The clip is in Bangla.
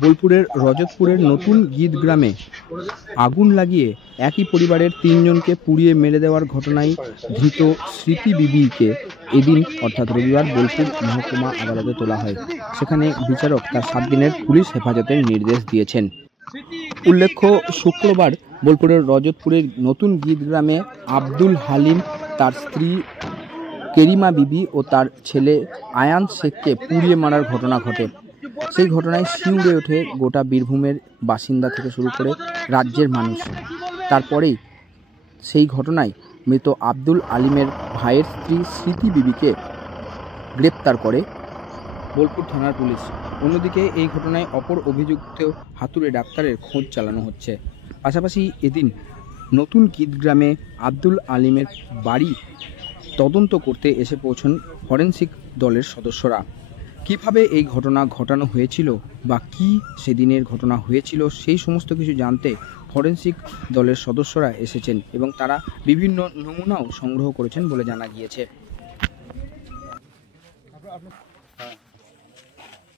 বোলপুরের রজতপুরের নতুন গীত গ্রামে আগুন লাগিয়ে একই পরিবারের 3 জনকে পুড়িয়ে মেরে দেওয়ার ঘটনায় ধৃত স্মৃতি বিবিকে এদিন অর্থাৎ রবিবার বোলপুর মহকুমা আদালতে তোলা হয়। সেখানে বিচারক তার 7 দিনের পুলিশ হেফাজতের নির্দেশ দিয়েছেন। উল্লেখ্য, শুক্রবার বোলপুরের রজতপুরের নতুন গীত গ্রামে আব্দুল হালিম, তার স্ত্রী কেরিমা বিবি ও তার ছেলে আয়ান শেখকে পুড়িয়ে মারার ঘটনা ঘটে। সেই ঘটনায় শিউরে ওঠে গোটা বীরভূমের বাসিন্দা থেকে শুরু করে রাজ্যের মানুষ। তারপরেই সেই ঘটনায় মৃত আব্দুল আলিমের ভাইয়ের স্ত্রী স্মৃতি বিবিকে গ্রেপ্তার করে বোলপুর থানার পুলিশ। অন্যদিকে এই ঘটনায় অপর অভিযুক্ত হাতুড়ে ডাক্তারের খোঁজ চালানো হচ্ছে। পাশাপাশি এদিন নতুন গীত গ্রামে আব্দুল আলিমের বাড়ি তদন্ত করতে এসে পৌঁছন ফরেনসিক দলের সদস্যরা। কিভাবে এই ঘটনা ঘটানো হয়েছিল বা কি সেদিনের ঘটনা হয়েছিল সেই সমস্ত কিছু জানতে ফরেনসিক দলের সদস্যরা এসেছেন এবং তারা বিভিন্ন নমুনাও সংগ্রহ করেছেন বলে জানা গিয়েছে।